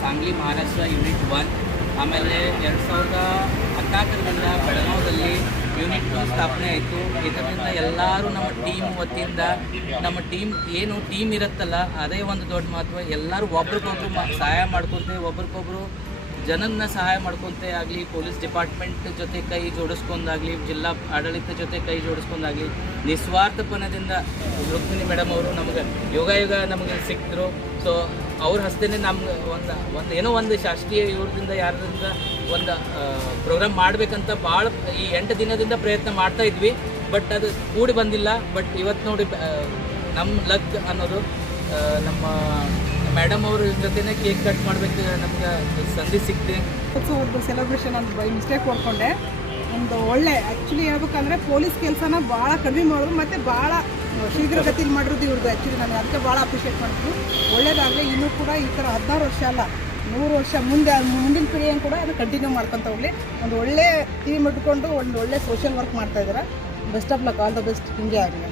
Sangli Maharashtra unit 1 ಆಮೇಲೆ 2014ರಿಂದ ಬೆಳಗಾವಿಯಲ್ಲಿ unit 2 ಸ್ಥಾಪನೆ ಆಯಿತು. ಇದರಿಂದ ಎಲ್ಲರೂ ನಮ್ಮ ಟೀಮ್ ವತಿಯಿಂದ ನಮ್ಮ ಟೀಮ್ ಇರುತ್ತಲ್ಲ ಅದೇ ಒಂದು ದೊಡ್ಡ ಮಹತ್ವ. ಎಲ್ಲರೂ ಒಬ್ರಿಗೊಬ್ರು ಸಹಾಯ ಮಾಡ್ಕೊತ ಒಬ್ರಿಗೊಬ್ರು ಜನನ್ನ ಸಹಾಯ ಮಾಡ್ಕೊತೇ ಆಗಲಿ, ಪೊಲೀಸ್ ಡಿಪಾರ್ಟ್ಮೆಂಟ್ ಜೊತೆ ಕೈ ಜೋಡಿಸ್ಕೊಂಡಾಗಲಿ, ಜಿಲ್ಲಾ ಆಡಳಿತ ಜೊತೆ ಕೈ ಜೋಡಿಸ್ಕೊಂಡಾಗಲಿ, ನಿಸ್ವಾರ್ಥಪಣದಿಂದ ರುಕ್ಮಿಣಿ ಮೇಡಮ್ ಅವರು ನಮಗೆ ಯೋಗ ನಮಗೆ ಸಿಕ್ಕಿದ್ರು. ಸೊ ಅವ್ರ ಹಸ್ತೇನೆ ನಮ್ಗೆ ಏನೋ ಒಂದು ಶಾಸಕೀಯ ಇವ್ರದಿಂದ ಯಾರಿಂದ ಒಂದು ಪ್ರೋಗ್ರಾಮ್ ಮಾಡಬೇಕಂತ ಭಾಳ ಈ 8 ದಿನದಿಂದ ಪ್ರಯತ್ನ ಮಾಡ್ತಾ ಇದ್ವಿ. ಬಟ್ ಅದು ಕೂಡಿ ಬಂದಿಲ್ಲ. ಬಟ್ ಇವತ್ತು ನೋಡಿ ನಮ್ಮ ಲಕ್ ಅನ್ನೋದು ನಮ್ಮ ಮೇಡಮ್ ಅವ್ರ ಜೊತೆನೇ ಕೇಕ್ ಕಟ್ ಮಾಡಬೇಕು ನಮ್ಗೆ ಸಂಧಿ ಸಿಕ್ತಿ. ಒಂದು ಸೆಲೆಬ್ರೇಷನ್ ಅಂತ ಬೈ ಮಿಸ್ಟೇಕ್ ಮಾಡ್ಕೊಂಡೆ. ಒಂದು ಒಳ್ಳೆ ಆ್ಯಕ್ಚುಲಿ ಹೇಳ್ಬೇಕಂದ್ರೆ ಪೊಲೀಸ್ ಕೆಲಸನ ಭಾಳ ಕಡಿಮೆ ಮಾಡೋದು ಮತ್ತು ಭಾಳ ಶೀಘ್ರಗತಿಯಲ್ಲಿ ಮಾಡಿರೋದು ಇವ್ರದ್ದು. ಆ್ಯಕ್ಚುಲಿ ನನಗೆ ಅದಕ್ಕೆ ಭಾಳ ಅಪ್ರಿಷಿಯೇಟ್ ಮಾಡ್ತೀವಿ. ಒಳ್ಳೇದಾಗಲಿ. ಇನ್ನೂ ಕೂಡ ಈ ಥರ 16 ವರ್ಷ ಅಲ್ಲ 100 ವರ್ಷ ಮುಂದಿನ ಪೀಳಿಗೆಯನ್ನು ಕೂಡ ಅದು ಕಂಟಿನ್ಯೂ ಮಾಡ್ಕೊತ ಹೋಗಲಿ. ಒಂದು ಒಳ್ಳೆ ಟೀಮ್ ಇಟ್ಕೊಂಡು ಒಂದು ಒಳ್ಳೆ ಸೋಷಿಯಲ್ ವರ್ಕ್ ಮಾಡ್ತಾಯಿದ್ದಾರೆ. Best of luck, all the best. ಹಿಂಗೆ ಆಗಲಿ.